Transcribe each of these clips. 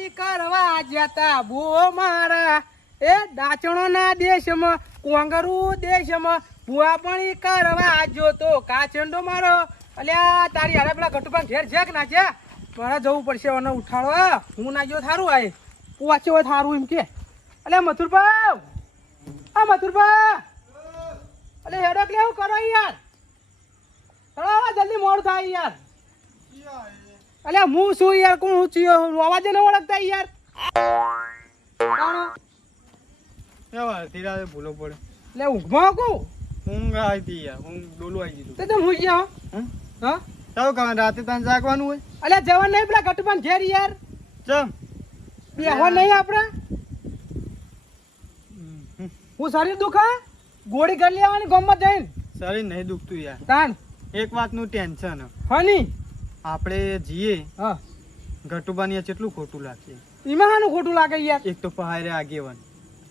પાણી કરવા જતા બો મારા એ ડાચણોના દેશમાં કોંગરું દેશમાં ભૂવા પાણી કરવા જોતો કાચંડો મારો અલ્યા તારી હારે પેલા ગટુપા ઘેર છે કે ના છે મારે જવું પડશે અને ઉઠાડો હું ના જો થારું આય પૂછે હોય થારું એમ કે અલ્યા મથુરભા આ મથુરભા અલે હેડો કે એવું કરો યાર ચલો જલ્દી મોડ થાય યાર અલ્યા હું શું યાર કોણ હું ચિયો અવાજ ન ઓળખતા યાર કોણ કેવા ધીરા ભૂલો પડે લે ઊંઘમાં કો ઊંઘ આવી હતી યાર ઊંઘ ડોલું આવી ગયું તે હું ગયા હા ચાલો કાં રાતે તાન જાગવાનું હોય અલ્યા જવાન નહીં પેલા ગટુપાન ઘેર યાર ચમ બેહવા નહીં આપણે હું શરીર દુખા ગોળી કરી લેવાની ગમત જઈને શરીર નહીં દુખતું યાર તાન એક વાતનું ટેન્શન હની આપણે જીએ હા ગટુબાની કેટલું ખોટું લાગે એમાં હાનું ખોટું લાગે યાર એક તો પહાડે આગેવાન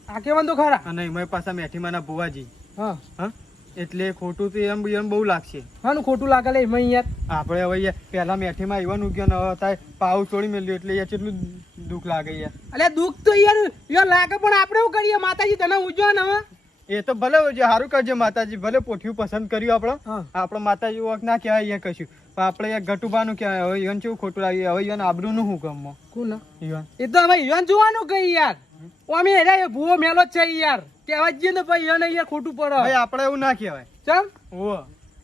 આ કેવન તો ખરા અને એમાં પાછા મેઠીમાના ભુવાજી હા હા એટલે ખોટું તો એમ બહુ લાગશે હાનું ખોટું લાગે લે એમાં યાર આપણે હવે યાર પહેલા મેઠીમાં આવ્યું ગયો ને હવે તાય પાવ છોડી મેલ્યું એટલે યાર કેટલું દુઃખ લાગે યાર અલ્યા દુઃખ તો યાર લાગે પણ આપણે શું કરીએ માતાજી તને ઉજવા ને હવે એ તો ભલે સારું કરજે માતાજી ભલે પોઠિયું પસંદ કર્યું આપણે માતાજી વખત ના કહેવાય યાર કશું પણ આપણે યાર ગટુબાનું કહેવાય હવે ઈવન કેવું ખોટું લાગે હવે ઈવન આબરૂનું શું ગમમાં કોણ ઈવન એ તો હવે ઈવન જોવાનું કઈ યાર અમે હેરા ભૂવો મેલો જ છે યાર કહેવા જઈએ ને ભાઈ ઈવન યાર ખોટું પડે ભાઈ આપણે એવું ના કહેવાય ચમ ઓ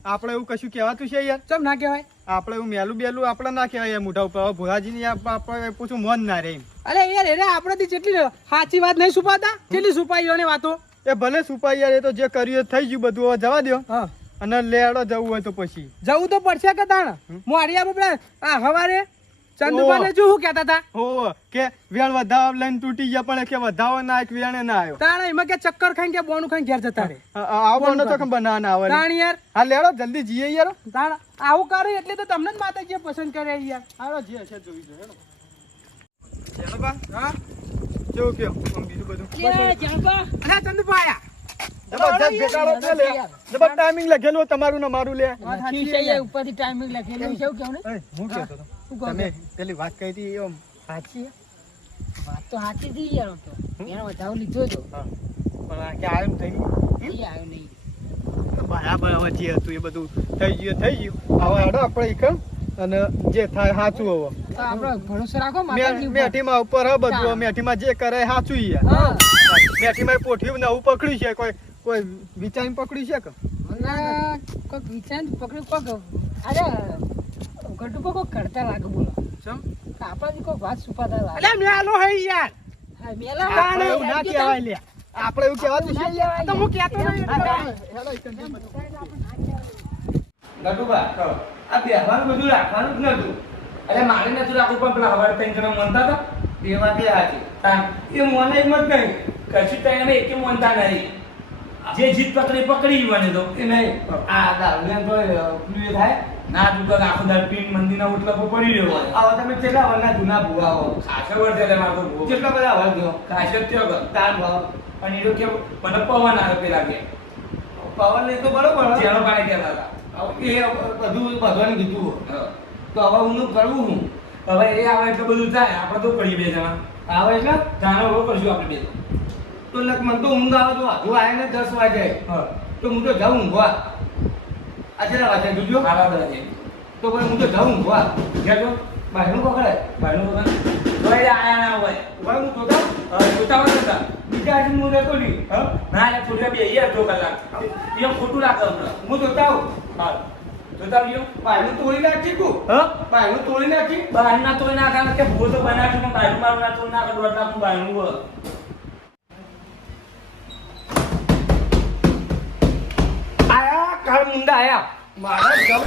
આપણે એવું કશું કહેવાતું છે યાર ચમ ના કહેવાય આપણે એવું મેલું બેલું આપણે ના કહેવાય યાર મોઢા ઉપર ભુરાજીની આપણે પૂછું મન ના રે એમ અરે યાર હેરા આપણાથી જેટલી સાચી વાત નહીં છુપાતા કેટલી છુપાઈઓની વાતો એ ભલે છુપાઈ યાર એ તો જે કર્યું થઈ ગયું બધું હવે જવા દો હા અને લેડો જવું હોય તો પછી જવું તો પડશે કે તાણ મોડિયા બાપડા આ હવારે ચંદુબાને જો હું કહેતા હતા હો કે વેણ વધાવ લઈને તૂટી ગયા પણ કે વધાવો ના એક વેણે ના આવ્યો તાણ એમાં કે ચક્કર ખાઈને કે બોનું ખાઈને ઘેર જતા રે આવો ન તો બનાવ ના આવે તાણ યાર હા લેડો જલ્દી જીએ યાર તાણ આવું કરે એટલે તો તમને જ માતાજીએ પસંદ કરે યાર હાલો જી હશે જોઈ જો હેડો ચાલો બા હા કેવું કયો બીજું બધું અરે ચંદુબા આયા જબરજસ્ત બેટાડો છે લે જબર ટાઈમિંગ લખેલું તમારું ને મારું લે ઉપરથી ટાઈમિંગ લખેલું છે કેવું ને હું કહેતો હતો તમે પેલી વાત કહી હતી એમ સાચી વાત તો સાચી જ યાર તો એનો વધાવ લીધો તો પણ આ કે આયું થઈ આવ્યો નહીં બરાબર હવે જે હતું એ બધું થઈ ગયું હવે હેડો આપણે એક અને જે થાય સાચું હવે આપણે ભરોસો રાખો માતાજી મેઠીમાં ઉપર હવે બધું મેઠીમાં જે કરે સાચું યાર મેઠીમાં પોઠ્યું નવું પકડ્યું છે કોઈ વિચારીને પકડ્યું છે કે કોઈક વિચાર પકડ્યું પગ અરે ગટુ કોક કરતા લાગે બોલો સમ આપણાથી કોઈ વાત છુપાતા લાગે અલે મેલો હે યાર હા મેલા આપણે એવું ના કહેવાય લે આપણે એવું કહેવાતું છે યાર તો હું કહેતો નહીં ગટુબા આ બેહવાનું બધું રાખવાનું જ નતું અરે મારે નથી રાખવું પણ પેલા હવારે ત્રણ જણા મનતા હતા બે માં બે હાથી એ મોને એમ જ નહીં કશું તો એને એકે મનતા નહીં જે જીત પકડી બને તો એ નહીં આ દારૂ તો થાય ના તું આખો દારૂ પીન મંદિરના ઉઠલા પર પડી રહ્યો આવા તમે કેટલા વર્ષના જૂના ભૂવાઓ ખાસો વર્ષ એટલે મારો ભૂવો કેટલા બધા વર્ષ ગયો ખાસો થયો ગયો તાર ભાવ અને એ કે મને પવન આવે પેલા કે પવન નહીં તો બરોબર જેનો પાણી કહેતા હતા એ બધું ભગવાન કીધું તો હવે હું કરવું હું હવે એ આવે એટલે બધું થાય આપણે તો કરીએ બે જણા આવે એટલે જાણો હવે કરશું આપણે બે તો મને તો ઊંઘ આવે તો હજુ આવે ને 10 વાગે તો હું તો જાઉં ઊંઘવા આ કેટલા વાગે જોજો સાડા 10 વાગે તો ભાઈ હું તો જાઉં ઊંઘવા ગયા ભાઈનું પકડાય ભાઈ આયા ના હોય ભાઈ હું જોતા હતા બીજા આજે હું રહેતો નહીં ના એ થોડી બે યાર 2 કલાક એ ખોટું લાગે હું જોતા આવું હા જોતા આવ્યો ભાઈનું તોડી નાખી તું ભાઈનું તોડી નાખી બહાર ના તોડી નાખા કે ભૂલ તો બનાવ્યું પણ ભાઈનું મારું ના તોડી નાખે દોડ નાખું ભાઈનું આયા કાળ મુંડા આયા મારા જબ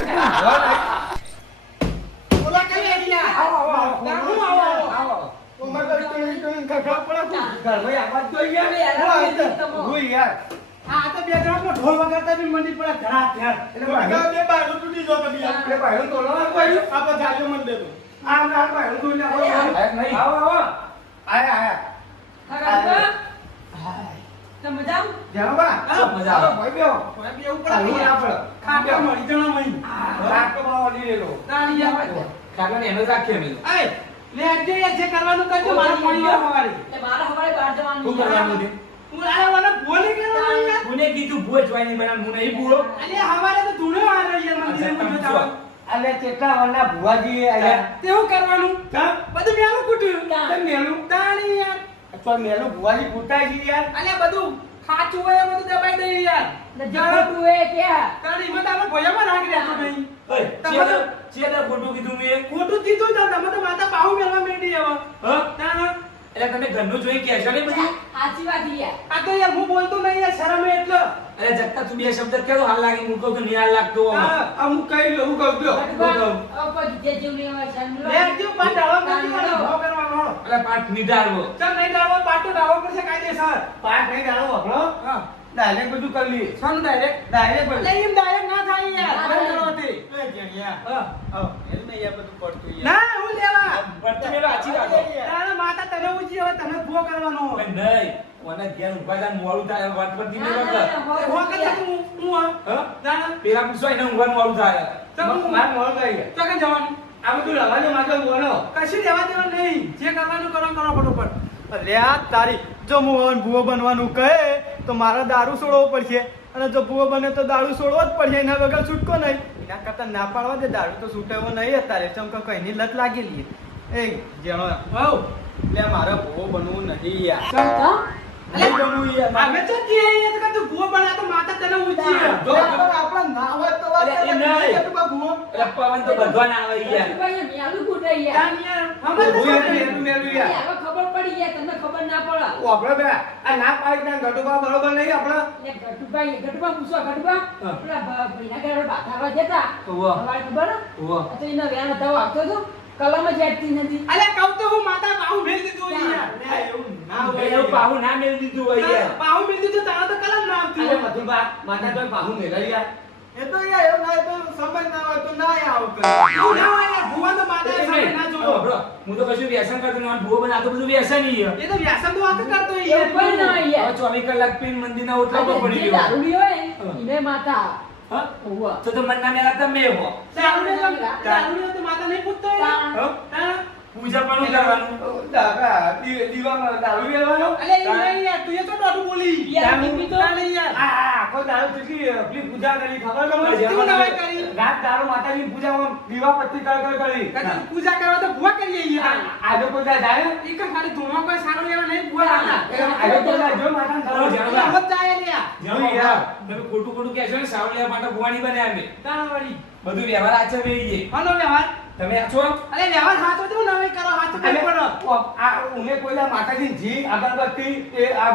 બોલા કે આયા આવો તો મગર તો ખખા પડે ઘરમાં આવાજ જોઈએ હોય યાર આ તો બે જણા નો ઢોલ વગાડતા બી મંડી પડે ઘરા ઘર એટલે ભાઈ બે બાજુ તૂટી જો તમે યાર બે ભાઈ તો લો કોઈ આપો જાજો મન દે તો આ ના ભાઈ તો ને નહીં આવો આયા તમે જાવ જાવ બા મજા આવે ભાઈ બે ઉપર આપણે ખાટો મળી જણા મળી રાત તો બાવા લી લેલો તાળી આવે ખાટલા ને એનો રાખીએ મે એ લે આજે જે કરવાનું કરજો મારા પાણી વાળા હવારે એટલે મારા હવારે બહાર જવાનું શું કરવાનું છે? હું આલા વાળા ભૂલી ગયો યાર કોને કીધું ભૂવો જ વાયની બનાવ હું નહીં ભૂવો અલે હવારે તો ધૂળો આવે યાર મંદિરે હું જોતા હોય. અલે કેટલા વારના ભુવાજી આયા તેવું કરવાનું કા બધું મેલું કૂટ્યું કેમ મેલું તાણી યાર અથવા મેલું ભુવાજી કૂટાય છે યાર અલે બધું ખાચું હોય એ બધું દબાઈ દઈ યાર જગતું એ કે તાણી માં તારો ભોયામાં રાખી રહેતો નહીં ઓય તમારે- ચેદા ખોટું કીધું મેં ખોટું કીધું તો તમે તો માતા પાહુ મેળવા માંડી હવે હા તાણા એટલે તમે ઘરનું જોઈ કહેશો ને બધી સાચી વાત યાર આ તો યાર હું બોલતો નહીં યાર શરમ એ એટલે અરે જગતા તું બે શબ્દ કેવો હાલ લાગી હું કહું કે નહીં હાલ લાગતો હા અમુક કહી લો હું કહું દો જે જીવની હોય છે લે જો પાટ ડાળો નથી વાળો ભાવ કરવાનો અરે પાઠ નિધારવો ચલ નહીં ડાળો પાટ તો ડાળો પડશે કાયદેસર પાઠ નહીં ડાળો આપણો હા ડાયરેક્ટ બધું કરી લઈએ સોનું ડાયરેક્ટ ડાયરેક્ટ એટલે એમ ડાયરેક્ટ ના થાય યાર ના બંધ થાય. કરો તે એ જણિયા હા આવ એમ નહીં આ બધું પડતું યાર ના હું લેવા પડતી મેલો આછી રાખો તારા માતા તને ઊંચી હવે તને ભો કરવાનો પણ નહીં મને ઘેર ઊભા થાય મોડું થાય વાત પડતી મેલો કર હો કે હું હા જાના પેલા પૂછો એને ઊંઘવાનું મોડું થાય માર મોડું થાય ગયા તો કે જવાનું આ બધું રવાજો માતો બોલો કશું લેવા દેવા નહીં જે કરવાનું કરો ફટોફટ અલ્યા તારી જો હું હવે ભૂવો બનવાનું કહે તો મારે દારૂ છોડવો પડશે અને જો ભૂવો બને તો દારૂ છોડવો જ પડશે એના વગર છૂટકો નહીં એના કરતા ના પાડવા દે દારૂ તો છૂટેવો નહીં અત્યારે ચમ કે કઈની લત લાગેલી એ જેણો વાવ લે મારે ભૂવો બનવું નહીં યાર તો નહીં બનવું યાર અમે તો જે એ તો તું ભૂવો બના તો માતા તને ઊંચી જો. આપણા ના હોય તો વાત અરે એ અલગ. નહીં. કે તું બા ભૂવો એટલે પવન તો બધવા ના આવે યાર ભાઈ મેલું કૂટે યાર તાનિયા અમે તો ભૂવો સાંભળ્યું. મેલું મેલું યાર હવે ખબર પડી યાર તમને ખબર ના પડે આપણે બે આ ના પાડી ના ગટુબા બરોબર નહીં આપણે એટલે ગટુબા પૂછો ગટુબા હા. પેલા ભાઈના ઘરે બાથાવા જતા ઉવ્વ. સવારે ખબર ઉવ્વ. તો એના વ્યાન હતા આવતો હતો કલમ જ હેઠતી નથી અલે કહું તો હું માતા પાહુ મેલ દીધું હોય યાર ના, એવું ના હોય એવું પાહુ ના મેળ દીધું હોય યાર પાહુ મેલ દીધું તારા તો કલમ ના આવતી અરે હોય. મધુબા માતા તો પાહુ મેળવી યાર એ તો યાર એવું ના હોય તો સમજ ના હોય તો ના આવ કરે એવું ના હોય યાર ભૂવા તો માતા સામે ના જોડો બરો હું તો કશું વ્યસન કરતો નહીં ભૂવો બને આ તો બધું વ્યસન ઈ યાર એ તો વ્યાસન તો આખો કરતો હોય એવું પણ ના યાર યાર હવે 24 કલાક પીન મંદિરના ઓટલા પર પડી જે ગયો દારૂડી હોય હા. એને માતા હા હોવા તો મનના મેલા તમે હો દારૂડિયો તો માતા નહીં પૂછતો હોય તા- હા? તા? પૂજા પણ કરવાનું દાદા દીવામાં દારૂ મેળવાનો અલે એ નહીં યાર તું એ તો દોઢું બોલી યાર, બીબી તો- ના નહીં યાર આખો દારૂ ચૂકી પેલી પૂજા કરી ખબર તમને કેવું ના હોય કરી? રાત દારૂ માતાજીની પૂજામાં દીવા પત્તી કરી કદી પૂજા કરવા તો ભૂવા કરીએ યાર આજે પૂજા જાય એ કે ખાલી ધૂણો કોઈ સારો લેવા નહીં ભૂવા ના આજે પૂજા જો માતાને કરો જાણો રોજ જાય લ્યા જાણો યાર તમે ખોટું ખોટું કહેશો ને સાવ લેવા માટે ભુવાની બને અમે તાણવાળી બધું વ્યવહાર આચરવી છે હલો વ્યવહાર તમે આ છો અરે વ્યવહાર હાથો દેવું ને હવે કરો હાથો અને કરી પડો આ ઉને કોઈ માતાજી જી અગરબત્તી એ આ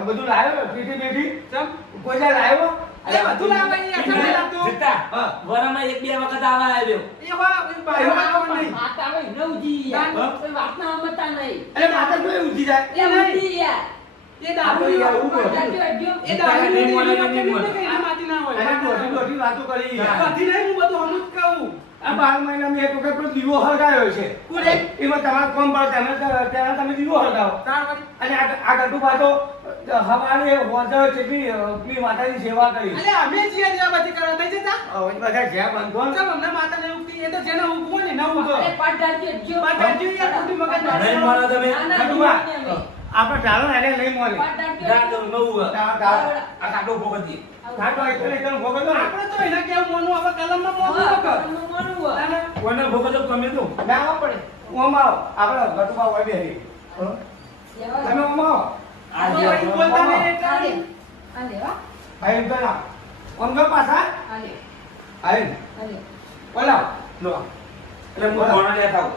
બધું લાવ્યો પીઠી બેઠી ચમ કોઈ લાવ્યો અરે બધું લાવે યાર તમે લાવતો જીતા હા. વરમાં એક બે વખત આવા આવ્યો એ વા ભાઈ વા નહીં માતા હોય ન ઉજી યાર હા. કોઈ વાતના હમતા નહીં અરે માતા કોઈ ઊંચી જાય એ ઉજી યાર એ દારૂ યાર, એવું બોલ. માતા જો એ દારૂ નહીં ની મળે, એવી નહીં મળે. કે એના માટી ના હોય અને દોઢી દોઢી વાતો કરી યાર. બધી નહીં હું બધું હમું જ કહું આ 12 મહિનામાં એક વખત પેલો દીવો હળગાવ્યો છે કોને? એમાં તમારે કોમ પડે ત્યારે તમે દીવો હળગાવો તાણવાળી અને આ ગટુ પાછો હવારે હોજો કેટલી પેલી માતાની સેવા કરી અલે અમે જીએ જે બધી કરવા થઈ જતા હવે બધા જ્યાં બંધો ને, ચમ અમને માતા ને ઉગતી એ તો જેને ઉગવું હોય ને ના ઉગો અરે પાટાજી જો પાટાજી યાર ખોટી મગજ ના નહીં મળે તમે ના, ના, ગટુબા, નહીં મળે. આપણે ચાલો ને એને નહીં મળે પાટાજી ગાડો નવું આ કાટો ભોગતી કાટો એકદમ ભોગતો ને. આપણે તો એના કેવું મોનું હવે કલમમાં મોનું વગર કોને ભોગતો તમે તો ના આવો પડે ઓમાં આવો આપણે ગટુબા હોય બેહી તમે ઓમાં આવો આ વળી બોલતા નહીં એટલે આઈ તો ના ઓમ ગો પાછા આઈ બોલા લો એટલે હું ભોણા લેતા આવું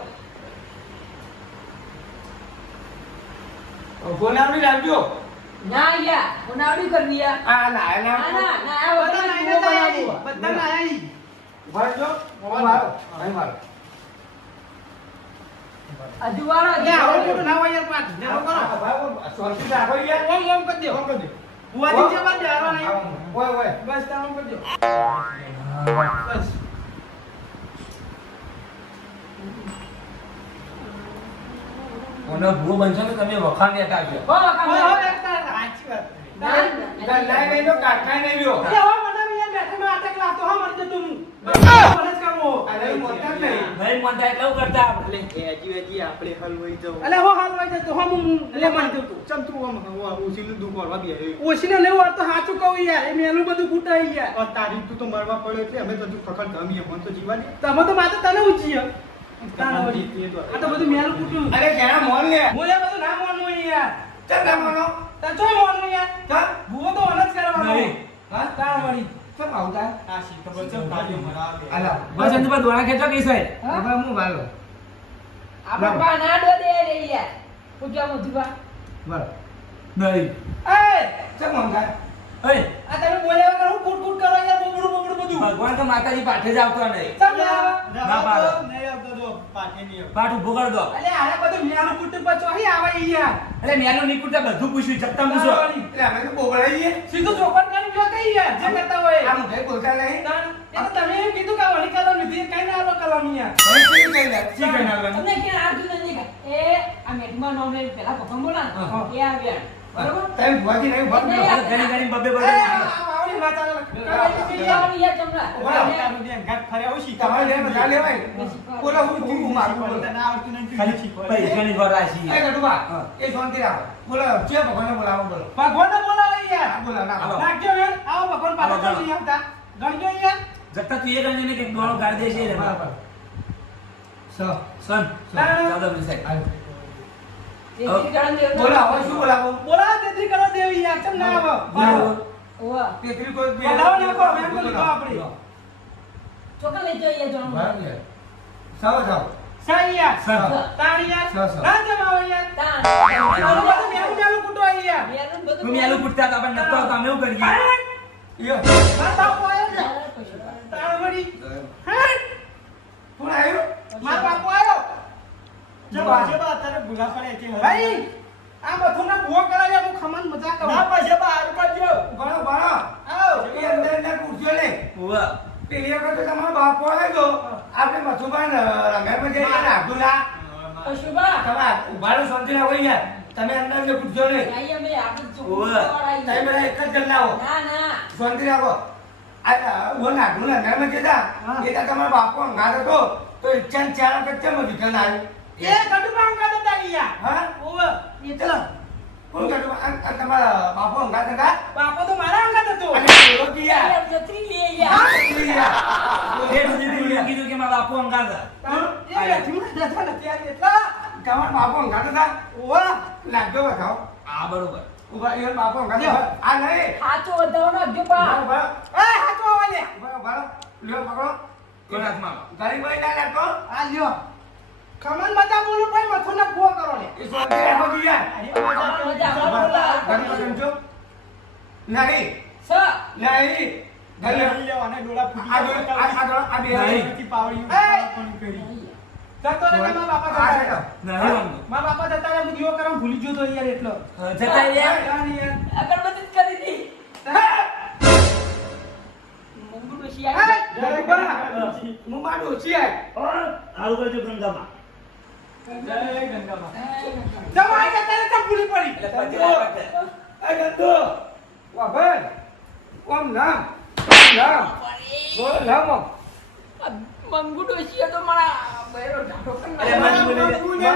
ભોણાવી લાવજો ના યાર ઉનાવડી કરવી યાર આ ના ના ના ના આ બધા નાઈને તો આયા બધા ના આયા ભરજો મારો અહીં મારો અજવાળો લે આવો મોટું ના હોય યાર પાછ ને કરો ભાઈ શાંતિ રાખો યાર ઓમ ઓમ કરી દે ઓમ કરી દે બુઆજી જે બાદ બેહારો નહીં ઓય ઓય બસ તાર ઓમ કરી દે બસ ઓનો ભૂ બનશો ને તમે વખાણ લેતા આવજો હો ઓય કાકા ઓય એક તાર સાચી વાત લાઈ નહીં તો કાટકાઈ નહીં રહ્યો એ હો મને યાર બેઠે માં આટક લાતો હો મર જતું હું મને જ કરવો. અરે મોટા જ નહીં. નહીં મોટા એટલે એવું કરતા આપણે. હજી આપણે હલવાઈ જવું. અલે હો હાલ વાય તો હું લે મારી દઉં તું. ચમ તું આમ ઉસીનું દુઃખ કરવા દે. ઓછીને નહીં વાર તો સાચું કહું યાર એ મેલું બધું કૂટાઈ યાર. और तारीख તું તો મરવા પડ્યો એટલે અમે તો હજુ ખખડ ગમીએ મન તો જીવા દે. તમે તો માત્ર તને ઊંચી હે. આ તો બધું મેલું કૂટ્યું. અરે કેના મોન લે હું એ બધું ના માનવું યાર. ચલ ના મોનો તને ચોય માનવું યાર. ચલ ભૂવો તો ઓન જ કરવાનો. નહીં. હા તાણ વળી. ચલ આવતા આ શી ખબર છે તાળી મરાવે. આલા બસ અંત પર દોણા ખેંચો કે સાહેબ હા? હવે હું વાલો આપણે પાનાડો દે રે યાર પૂજા મધુબા બસ નહીં એ ચલ મોંઘા એ આ તમે બોલ્યા વગર હું કૂટ કૂટ કરો યાર બોબડું બોબડું બધું. ભગવાન તો માતાજી પાઠે જ આવતો નહીં ચમ લાવો. ના પાડો. નહીં આવતો તો પાટે નહીં આવતો. પાઠ ઉભો કરી દો અલે આરે બધું મેલું કૂટ્યું પર ચોહી આવે યાર. એટલે મેલો નીકળતા બધું પૂછ્યું જગતા પૂછો એટલે અમે તો બોબડાઈએ સીધું ચોપન કરીને જો કઈ યાર જે કરતા હોય. આમ કઈ બોલતા નહીં તાણ એ તો તમે એમ કીધું કે વળી કલમ લીધી કઈ ના આલો કલમ યાર. હવે શું કહી લે શું કહી નાખવાનું તમને કે આર્જુન નહીં એ આ મેટમાં નોમે પેલા ભગવાન બોલા હા. એ આવ્યા બરોબર તમે ભુવાજી નહીં ભગ નહીં, ઘણી ઘણી બબે એ બબે આવડી ના ચાલે. યાર યાર તમને તારું ધ્યાન ઘાટ ફર્યા હોય શીખવા. તમારે લે મજા લેવાય બોલો હું મારું બોલો તને આવડતું નહીં તું ખાલી શીખવા. પૈસાની વાર રાશી એ ગડુબા એ શાંતિ રાખો બોલો જે ભગવાનને બોલાવો બોલો ભગવાનને બોલાવે યાર. આ બોલો ના નાખજો ને આવો ભગવાન પાછા નહીં આવતા. ગણજો યાર. જગતા તું એ ગણને કે ગોળો ગાળ દે છે રે બરાબર સન દાદા મિસાઈ તેથી ગણ દેવ બોલો હવે શું બોલાવો બોલાવો તેથી કરો દેવી યાર કેમ ના આવો. ઓવા તેત્રી કોઈ બોલાવો નાખો મેં તો લીધો આપણે. ચોકા લઈ જઈએ જણ બરાબર સાવ સાવ સાઈ યાર. સર તાણ યાર. સર. ના જમ આવો યાર. તા બધું મેલું મેલું કૂટો યાર. મેરું બધું તું મેલું પૂછતા હતા પણ નતો આવતો અમે એવું કરીએ યો ના તાપ આવ્યો છે. પશુપા તાણ વળી. હા કોણ આવ્યો મારો બાપુ આવ્યો. જો આજે બા તારે ભૂલા પડે છે ભાઈ આ મથુના ભૂવો કરાવ્યા હું ખમણ મજાક કરું. ના પછી બહાર કરજો. ભણો ભણો આવો. એ અંદર અંદર પૂછ્યો ને હોવા પેલી વખત તો તમારો બાપો આવ્યો તો આપણે મથુબાન રંગામાં જઈને નાખુલા પશુપા તમાર ઉભારો શાંતિ ના હોય યાર તમે અંદર અંદર પૂછ્યો ને આઈએ મે આપણે જો હોવા તમે બધા એક જ ગલ્લા હો ના ના શાંતિ રાખો આ હું નાખું રંગામાં જતા એ તો તમારો બાપો અંગાત હતો તો ઈચ્છા ચાર વખત કેમ રિટર્ન આવ્યું એ ગડુ માંગા તો તારી યાર. હા ઓવે. એટલે કોણ કાઢું આ તમારા બાપો અંગાત હતા બાપો તો મારા અંગાત હતો. અને બોલો કે યાર યાર જત્રી લે યાર એ સુધી કીધું કે મારા બાપુ અંગાત હતા એ બેઠી નતા નથી આવી એટલા. તમારા બાપુ અંગાત હતા ઓવે. લાગજો બતાવો આ બરોબર ઉભા એ બાપુ અંગાત હતા આ નહીં હાચો વધાવનો અજ્જપા ઉભા એ હાચો વાલે. ઉભા લ્યો પકડો કોણ હાથમાં ગરીબ ભાઈ ના લાગતો આ લ્યો. ખમણ મજા બોલું ભાઈ મથુના ભૂવો કરો ને. એ શાંતિ રાખો કે યાર મજા બોલા ગરીબ સમજો નહીં સ નહીં ગરીબ લેવાને ડોળા ફૂટી આ બે આ બે નથી પાવડી પણ કરી. જતો રે મારા બાપા આ જતા જતો. રે. નહીં વાંધો. મારા બાપા જતા રે હું દીવો કરવા ભૂલી ગયો તો યાર એટલો. જતા યાર તાણ યાર. અગરબત્તી જ કરી દી મંગુ ડોશી એ આવી ગરીબા. હું માં ડોસી આય જય ગંગામાં. જમાઈ જતા રે તો ભૂલી પડી. એ ગંદો વાભર ઓમ નામ નામ બોલ નામ મંગુ ડોશી તો મારા બૈરો ઢાઢો કરી અરે નાખ્યો. ગંગા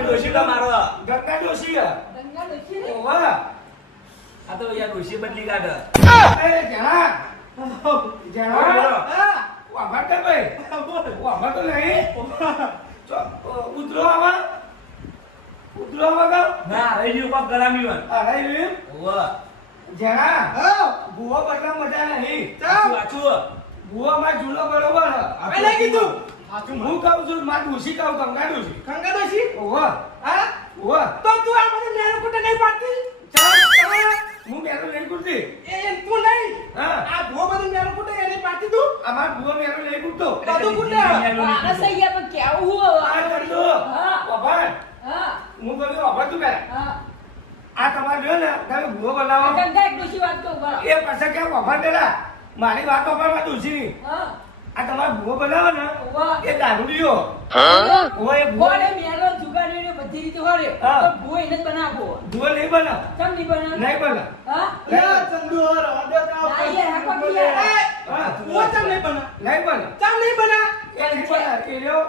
ડોસી ગંગા ડોશી રે. ઓવા આ તો યાર ડોશી બદલી કાઢ એ જણા જણા હા. વાભર તે ભાઈ વાભર તો નહીં ઉતરો આવા તો ના રેડિયો કોક ગરામી વન અરે રે ઓવા જણા હા. ભૂવો બદલા મજા નહીં ચાલ. વાચું ભૂવો માં જૂનો બરોબર પહેલા કીધું. હું કહું છું માં ડોસી કહું ગંગા ડોસી ગંગા ડોશી. ઓવા હા. ઓવા તો તું આ બધું મેરું કૂટે નહીં પાડતી. હું મેરો નહીં કૂટતી એ તું નહીં. હા આ ભૂવો બધું મેરું કૂટે એ નહીં પાડતી તું. અમાર ભૂવો મેરો નહીં કૂટતો બધું કૂટે. આ સહી પણ કેવું હું આ કરતો હા. બાબા હા હું કહું બાબા તું કરે હા આ તમારે જો ને તમે ભૂવો બનાવો ગંગા એક ડોશી વાત કહું બરાબર એ પાસે ક્યાં બાબા પેલા મારી વાત બાબા દોશી હા આ તમારે ભૂવો બનાવો ને વાહ એ દારૂડિયો હા ઓય ભૂવો કોને મેરો જુગાડી રહ્યો, બધી રીતે હોર્યો. હા. તો ભૂવો એને જ બનાવવો. જુઓ નહીં બનાવ ચમ નહીં બનાવ? નહીં બનાવ હા? લે ચંદુ રવા દે તો ના યાર, હાકો કે યાર. હા હું ચમ નહીં બના નહીં બનાવ ચમ નહીં બના એ નહીં બનાવ એ રહ્યો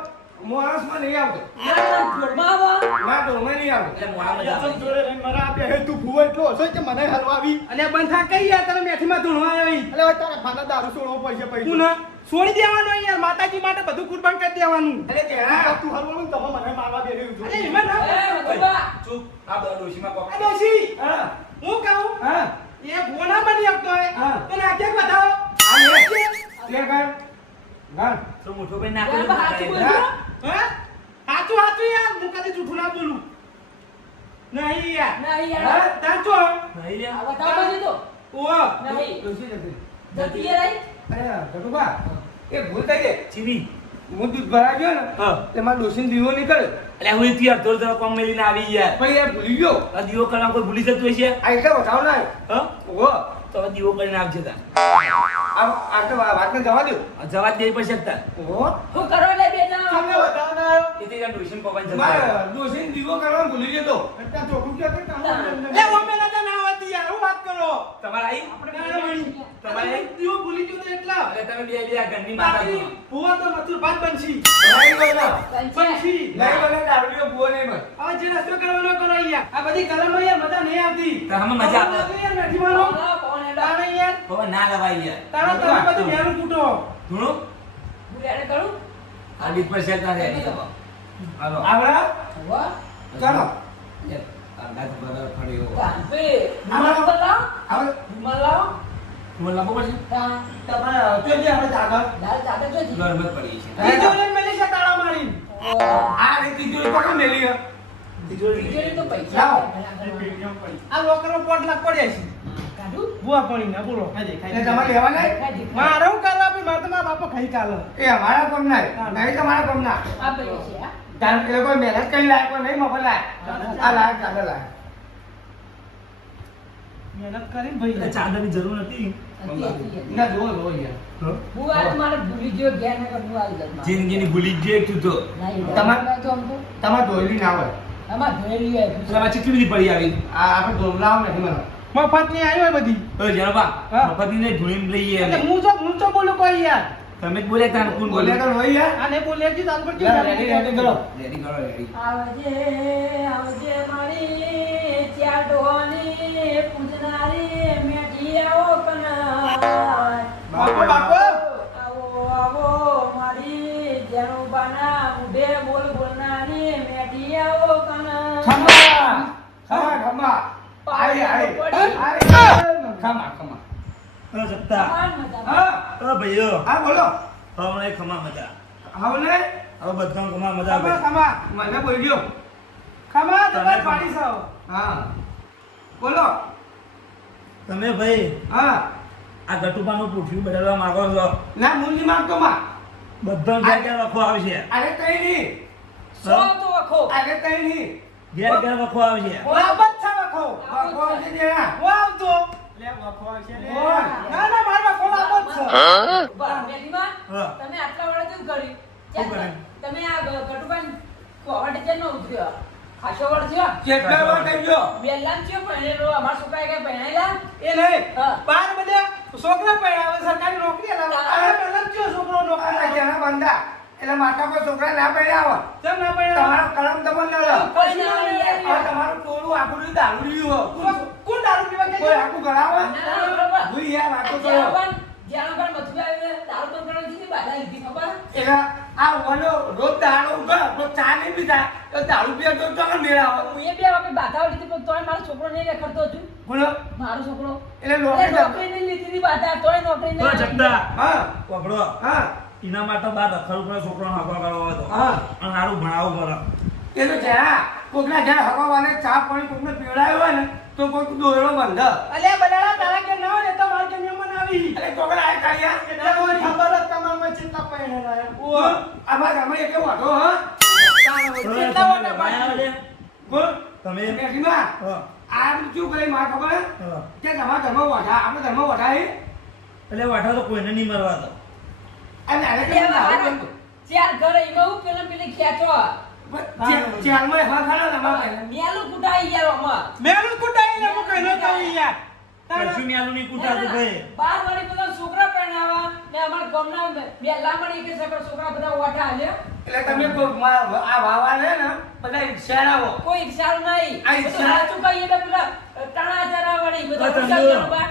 માણસમાં નહીં આવતો ના, ના, જોડમાં આવો. ના ડોલમાં નહીં આવતો એટલે મોણામાં જ ચમ આવે. જોડે રહીને મારા આપે હે તું ભૂવો એટલો હશો કે મને હલવાવી અને બંધ થા કઈ યાર તને મેઠીમાં ધૂણવા આવી એટલે હવે તારા ફાના દારૂ છોડવો પડશે તું પૈસા ના છોડી દેવાનું યાર માતાજી માટે બધું કુરબાન કરી દેવાનું એટલે તેના તું હલવાનું તમે મને મારવા બેઠી અરે એમાં ના એ, મધુબા. ચૂપ આ બધા ડોશીમાં કોક આ ડોશી હા હું કહું હા એ ભૂવો ના બની શકતો હોય હા. તો નાકે બતાવો આ લે લે ગાળ ગાળ તો મોટો ભાઈ યાર, બા, હાચું નાખો બોલજો. હા સાચું સાચું યાર હું કદી જૂઠું ના બોલું નહીં યાર નહીં યાર. હા? સાચો નહીં રે આ બતાવો મને તો. ઓ નહીં. ડોશી જતી જતી એ રહી. અરે ગટુબા એ ભૂલ થઈ ગઈ ચીવી હું દૂધ ભરા ગયો ને હા તેમાં ડોશીને દીવો નીકળ્યો એટલે હું એથી અડધો અડધો કોમ મેલીને આવી યાર પણ યાર ભૂલી ગયો આ દીવો કરવા કોઈ ભૂલી જતું હશે આ એટલે બતાવ ના હા ઓહો તો હવે દીવો કરીને આવજે તા આ તો વાતને જવા દો આ જવા જ દે પછી શકતા ઓહો શું કરો લે બે જણા? તમને બતાવવાનો આવ્યો એથી ત્યાં ડોશીને પપ્પાને જતા મારા ડોશીને દીવો કરવાનું ભૂલી ગયો અત્યારે ચોખ્ખું કહે કે કામ લે ઓમે ના ના આવતી યાર હું વાત કરો તમારે આવી ના મળી તમારે તમારે દીવો ભૂલી ગયો તો એટલા અરે તમે બે આ ઘરની માતા બાકી છો ભૂવો તો મથુર ભાત બનશી નહીં બને બનશી નહીં બને દારૂડિયો ભૂવો નહીં બને હવે જે રસ્તો કરવાનો કરો યાર આ બધી કલમો યાર મજા નહીં આવતી તો આમાં મજા આવે. યાર નથી માનો કોણ, કોણ એડા? તાણે યાર હવે ના લવાય યાર તારો તમે બધું મેરું કૂટો ધૂણું હું એને કરું? આ બીજ પર શકતા રે હાલો આવડા વાહ. ચાલો યાર આ નાથ બરાબર ફળ્યો કાંપે. રૂમાલ લાવો. હવે રૂમાલ લાવો. મને લાગો પછી કાં. તમારે તો જે આપણે આગળ લાલ ચાદર જોજી. ગરમ જ પડી છે બીજો લઈને મેલી છે તાળા મારી આ રીતિ જોઈ તો કેમ મેલી હે? તિજોરી તો પૈસા લાવો. આ લોકરો પોટ લાગ પડ્યા છે કાઢું? બુઆ પડી ના બોલો એટલે તમારે લેવા નહીં કાઢી. મારે હું કરવા ભાઈ મારે તો મારા બાપો ખાઈ કાલો એ અમારા કોમ ના નહીં તમારા કોમ ના આ પૈસા છે, હા? કારણ કે એ કોઈ મહેનત કરી લાયક નહીં મફત લાયક આ લાયક ચાલે લાયક મહેનત કરીને ભાઈ ચાદરની જરૂર નથી હતી, હતી, હતી. ના જુઓ જુઓ યાર હું આ મારે ભૂલી ગયો ઘેર ને હું આવી જાત મારે. જિંદગીની ભૂલી જ તું તો નહીં, તમારે- તો આમ તો તમારે ધોયેલી ના હોય આમાં ધોયેલી હોય. તમારે કેટલી બધી પડી આવી આ આપણે ધોલાવ નથી મને મફત ની આવી હોય બધી હવે જણબા હા. મફતની નહીં ધૂણીને લઈએ એટલે અમે. હું તો બોલું કોઈ યાર તમે જ બોલ્યા તા કોણ બોલે બોલ્યા તો હોય યાર આને બોલે છે તાર પર લા, રેડી રેડી કરો રેડી કરો રેડી આવજે આવજે મારી ચાડોની પૂજનારી મેઠી આવો કના. બાપો, બાપો. આવો આવો મારી જેનુબાના મુઢે બોલ બોલનારી મેઠી આવો કના. ખમા ખમા ખમા આઈ આઈ આઈ ખમા ખમા હા સત્તા સમાન મજામાં. હા ઓ ભાઈઓ હા બોલો હવે ખમા મજા હવે ને હવે બધા ખમા મજા ખમા આવે ખમા મને બોલ ગયો ખમા તમે તમારે ખમા. પાડી સાવ હા બોલો તમે ભાઈ હા આ ગટુપાનું પૂછ્યું બદલવા માંગો છો ના મુંજી માંગતો માં બધા ઘેર ઘેર વખો આવશે અરે કઈ નહીં સો તો વખો. અરે કઈ નહીં ઘેર ઘેર વખો આવશે બરાબર છે વખો બાપો છે જેના હું આવતો લે વખો છે લે ના ના મારા વખો લાવો જ છે ઉભા, મેઠીમાં, હા. તમે આટલા વાળા કેમ કર્યું? શું કર્યું? તમે આ ગટુભાઈ કોવાડે કેમ ન ઉતર્યો? ખાસો વળ થયો? કેટલા વાર થઈ ગયો બેલામ થયો ભણેલો. અમારા છોકરાએ કઈ ભણાયેલા? એ નહીં હા. બાર બધા છોકરા પૈણાવે સરકારી નોકરી લાવે આ પહેલા કયો છોકરો આ નોકરી જેના બંધા એટલે માતા પર છોકરા ના પડ્યા કેમ ના પૈણાવે તમારો કરમ તમને ન લો કોઈ ના આવે યાર. આ તમારું ટોળું આખું દારૂ રહ્યું કોણ દારૂ પીવા કે કોઈ આખું ગળાવો ના, ના, બરોબર. ભૂઈ યાર વાતો કરો જ્યાં પણ મથુરા આવે, દારૂ બંધ કરવાની કેટલી બાધા લીધી ખબર? એટલે આ ઓનો રોજ દારૂ ઉગો તો ચા નહીં પીતા તો દારૂ પીએ તો ચાલો મેળાવો હું એ બે વખત બાધાઓ લીધી પણ તોય મારો છોકરો નહીં રખડતો છું. બોલો મારો છોકરો એટલે એટલે લોકો નોકરી નહીં લીધી હતી બાધા, તોય નોકરી તો નહીં. જગદા હા પકડો હા એના માટે બાર રખડું પડે છોકરાનો હગો કરવો હતો હા અને સારું ભણાવવું પડે એ તો જ્યાં કોકના જ્યાં હવાવાને ચા પાણી કોકને પીવડાવ્યો હોય ને તો કોક દોયડો બંધ અલ્યા બલાડા તારા કે ના હોય ને તો મારે કે મહેમાન આવી એટલે છોકરા આ કાયા એટલે મને ખબર જ તમારમાં ચિંતા પૈણા ઓ આમાં તમે એક વાતો હા ચિંતા હોય ને ભાઈ આવે છે? બોલ તમે મેઘીમાં હા, આ શું કરી માં ખબર હા. કે તમારા ઘરમાં વઢા આપણે ઘરમાં વઢા હે એટલે વાઠા તો કોઈને નહીં મરવા દો અને આને એટલે કેમ હવે દારૂ હારા બંધ? ચાર ઘર એમાં હું પેલા પેલી ખેંચો. ચારમાં હા ખાના ને અમારે મેલું કુટાઈ યાર આમાં. મેલું કુટાઈ ને હું કહેનો તો યાર કશું મેલું નહીં કૂટાતું ભાઈ. બાર વાળી બધા છોકરા પહેરાવા ને અમારા ગામના મેલામાં એક છોકરા બધા ઓઠા હાલ્યા. એટલે તમે આ વાવા ને બધા ઈશારાઓ કોઈ ઈચ્છા નહીં. આ બધું ઈચ્છા- સાચું કહીએ તો પેલા તણા જરા વાળી બધા તમે ઈચ્છા લો. કરવા.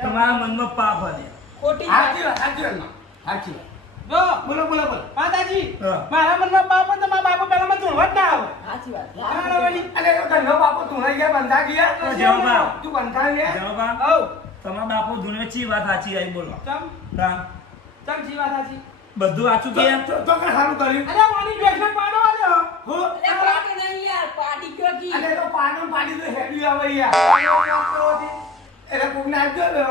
તમારા મનમાં પાપ હશે. ખોટી સાચી વાત સાચી વાત સાચી વાત જો બોલો બોલો બોલો માતાજી હા. મારા મનમાં બાપ તો મારા બાપુ પહેલા માં ધોવા જ ના આવે સાચી વાત. તાણા વળી અરે એ ધંધો બાપુ તું નહીં ગયા બંધા ગયા જાઓ બા. તું બંધા ગયા જાઓ બા. હઉ તમારા બાપુ ધૂને ચી વાત સાચી આવી બોલો. ચમ હા. ચમ જી વાત સાચી બધું સાચું કે એમ? તો કઈ સારું કર્યું અરે વાની બેસન પાડો આલ્યો હો અરે પાડી નહીં યાર, પાડી કયો કી? અને તો પાડો પાડી તો હેડી આવે યાર એટલે કોકને આપજો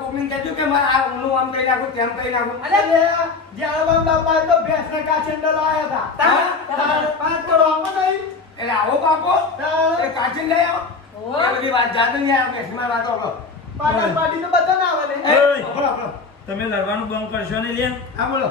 કોકને કહેજો કે મારે આ ઊનું આમ કરી નાખું તેમ કરી નાખું અરે જ્યાં બાપા તો ભેંસના કાચંડો લાયા હતા તાણ પાંચ કરોડ આપો નહીં એટલે આવો બાપો એ કાચી લઈ આવો ઓહો. એ બધી વાત જાતો નહીં આવે બેસમાં વાતો કરો પાટા પાટી તો બધા ના આવે ને ઓય. બોલો બોલો તમે લડવાનું બંધ કરશો ને લ્યા. હા બોલો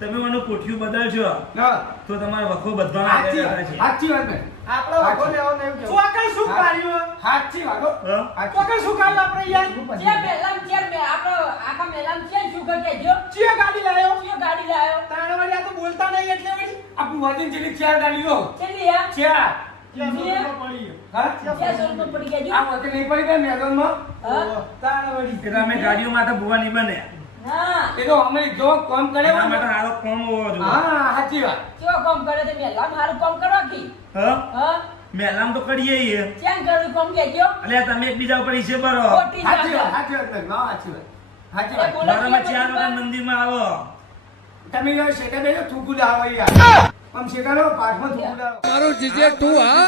તમે મને કોઠિયું બદલશો ના તો તમારા વખો બધવાના સાચી આગળ વાત છે. સાચી વાત ને આપણે વખો લેવો ને એવું કેવું. ચોકન શું પાડ્યું સાચી વાતો હા? ચોકન શું કાઢ્યું આપણે યાર જે મેલામ ચેર મે આપણો આખા મેલામ ચેર શું કર કેજો? ચિયો ગાડી લાયો કયો ગાડી લાયો? તાણ વળી આ તો બોલતા નહીં એટલે વળી આપણું વજન જેટલી ચાર ગાડી લો કેટલી આ? ચાર ત્યાં સુધી પડી ગયો. હા ક્યાં સ્વરૂપમાં પડી કેજો? આ વજન નહીં પડી ગયા મેદાનમાં હા? તાણ વળી એટલે અમે ગાડીઓ માટે ભૂવા નહીં બને. ના. એ તો અમે જો કામ કરે એના માટે સારો કોમ હોવો જોઈએ. હા સાચી વાત કેવો કામ કરે તે મેલામ હારું કામ કરવા કી? હા? હા? મેલામ તો કરીએ છીએ. ચેન કર્યું કામ કેજો? અલ્યા તમે એકબીજા ઉપર હિસ્સે ભરો. ખોટી સાચી વાત વાત. સાચી વાત કરી. હા સાચી વાત સાચી અરે વાત બોલો બરાબર કે 4 વાગે મંદિરમાં આવો. તમે યાર શેઠા બેસો થૂકું લાવો યાર આમ શેઠા લો પાઠમાં થૂકું લાવો મારું જીજે તું હા